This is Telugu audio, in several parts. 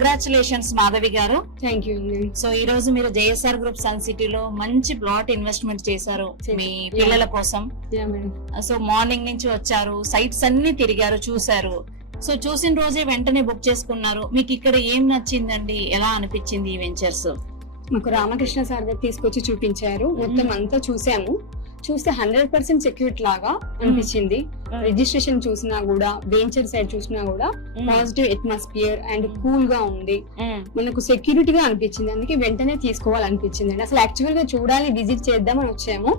కంగ్రాచులేషన్స్ మాధవి గారు. Thank you. సో ఈ రోజు మీరు జేఎస్ఆర్ గ్రూప్ సన్ సిటీలో మంచి ప్లాట్ ఇన్వెస్ట్మెంట్ చేశారు మీ పిల్లల కోసం. సో మార్నింగ్ నుంచి వచ్చారు, సైట్స్ అన్ని తిరిగారు, చూసారు. సో చూసిన రోజే వెంటనే బుక్ చేసుకున్నారు. మీకు ఇక్కడ ఏం నచ్చిందండి, ఎలా అనిపించింది ఈ వెంచర్స్? మాకు రామకృష్ణ సార్ గారు తీసుకొచ్చి చూపించారు, మొత్తం అంతా చూసాము. చూస్తే 100% సెక్యూరిటీ లాగా అనిపించింది. రిజిస్ట్రేషన్ చూసినా కూడా, వెంచర్ సైడ్ చూసినా కూడా పాజిటివ్ అట్మాస్ఫియర్ అండ్ కూల్ గా ఉంది. మనకు సెక్యూరిటీగా అనిపించింది, అందుకే వెంటనే తీసుకోవాలనిపించింది అండి. అసలు యాక్చువల్ గా చూడాలి, విజిట్ చేద్దామని వచ్చాము,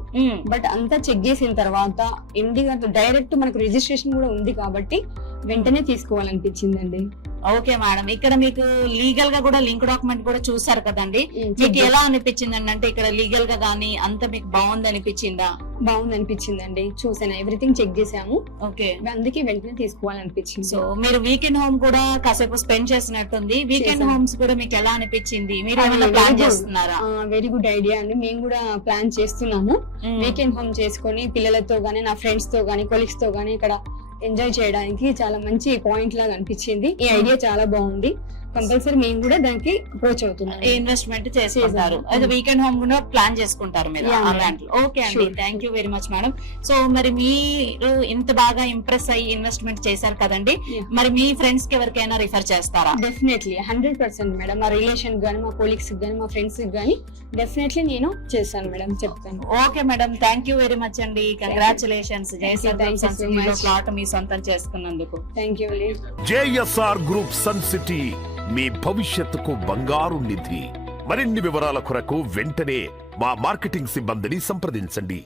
బట్ అంతా చెక్ చేసిన తర్వాత ఎండి గారితో డైరెక్ట్ మనకు రిజిస్ట్రేషన్ కూడా ఉంది కాబట్టి వెంటనే తీసుకోవాలనిపించిందండి. ఓకే మేడం, ఇక్కడ మీకు లీగల్ గా కూడా లింక్ డాక్యుమెంట్ కూడా చూసారు కదండి, మీకు ఎలా అనిపించింది అండి? అంటే ఇక్కడ లీగల్ గా గానీ అంత మీకు బాగుంది అనిపించిందా? బాగుంది అనిపించిందండి, చూసాను, ఎవ్రీథింగ్ చెక్ చేసాము. ఓకే, అందుకే వెంటనే తీసుకోవాలనిపించింది. సో మీరు వీకెండ్ హోమ్ కూడా కాసేపు స్పెండ్ చేసినట్టుంది. వీకెండ్ హోమ్స్ కూడా మీకు ఎలా అనిపించింది? మీరు ఏమైనా ప్లాన్ చేస్తున్నారా? వెరీ గుడ్ ఐడియా అండి, మేము కూడా ప్లాన్ చేస్తున్నాము. వీకెండ్ హోమ్ చేసుకొని పిల్లలతో గానీ, నా ఫ్రెండ్స్ తో గానీ, కొలీగ్స్ తో గానీ ఇక్కడ ఎంజాయ్ చేయడానికి చాలా మంచి పాయింట్ లాగా అనిపించింది. ఈ ఐడియా చాలా బాగుంది, కంపల్సరీ మేము కూడా దానికి అప్రోచ్ అవుతున్నాం. ఇన్వెస్ట్మెంట్ చేసుకుంటారు, అది వీకెండ్ హోమ్ కూడా ప్లాన్ చేసుకుంటారు మీరు. ఓకే అండి, thank you very much madam. So మరి మీరు ఇంత బాగా ఇంప్రెస్ అయ్యి ఇన్వెస్ట్మెంట్ చేశారు కదండి, మరి మీ ఫ్రెండ్స్ కి ఎవరికైనా రిఫర్ చేస్తారా? Definitely 100% madam. మా రిలేషన్ గానీ, మా కొలీగ్స్ గానీ, మా ఫ్రెండ్స్ గానీ డెఫినెట్లీ నేను చేస్తాను మేడం, చెప్తాను. Okay madam, thank you very much అండి. కంగ్రాచులేషన్స్, ప్లాట్ మీ సొంతం చేసుకున్నందుకు. Thank you. JSR group Sun City మీ భవిష్యత్తుకు బంగారు నిధి. మరిన్ని వివరాల కొరకు వెంటనే మా మార్కెటింగ్ సిబ్బందిని సంప్రదించండి.